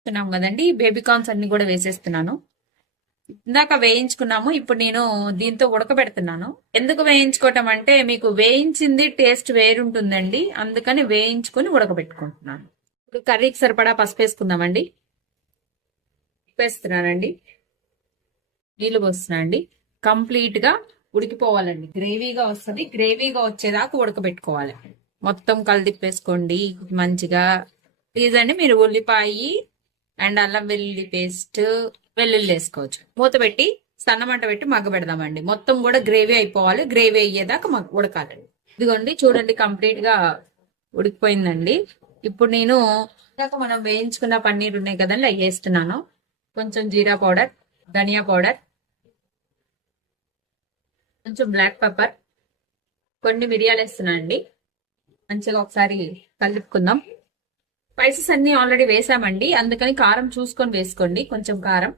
వేస్తున్నాం కదండి. Baby corns అన్ని కూడా వేసేస్తున్నాను. ఇందాక వేయించుకున్నాము. ఇప్పుడు నేను దీంతో ఉడకబెడుతున్నాను. ఎందుకు వేయించుకోవటం అంటే మీకు వేయించింది టేస్ట్ వేరుంటుందండి. అందుకని వేయించుకొని ఉడకబెట్టుకుంటున్నాను. ఇప్పుడు కర్రీకి సరిపడా పసుపు వేసుకుందామండి. వేస్తున్నానండి నీళ్ళు పోస్తున్నానండి. కంప్లీట్గా ఉడికిపోవాలండి. గ్రేవీగా వస్తుంది. గ్రేవీగా వచ్చేదాకా ఉడకబెట్టుకోవాలి. మొత్తం కలిదిప్పేసుకోండి మంచిగా. ప్లీజ్ అండి మీరు ఉల్లిపాయ అండ్ అల్లం వెల్లుల్లి పేస్ట్ వెల్లుల్లి వేసుకోవచ్చు. మూత పెట్టి సన్నమంట పెట్టి మగ్గ పెడదామండి. మొత్తం కూడా గ్రేవీ అయిపోవాలి. గ్రేవీ అయ్యేదాకా మగ్గ ఉడకాలండి. ఇదిగోండి చూడండి కంప్లీట్గా ఉడికిపోయిందండి. ఇప్పుడు నేను ఇందాక మనం వేయించుకున్న పన్నీర్ ఉన్నాయి కదండి అవి వేస్తున్నాను. కొంచెం జీరా పౌడర్ ధనియా పౌడర్ కొంచెం బ్లాక్ పెప్పర్ కొన్ని మిరియాలు వేస్తున్నాను అండి మంచిగా ఒకసారి కలుపుకుందాం. స్పైసెస్ అన్ని ఆల్రెడీ వేసామండి. అందుకని కారం చూసుకొని వేసుకోండి. కొంచెం కారం.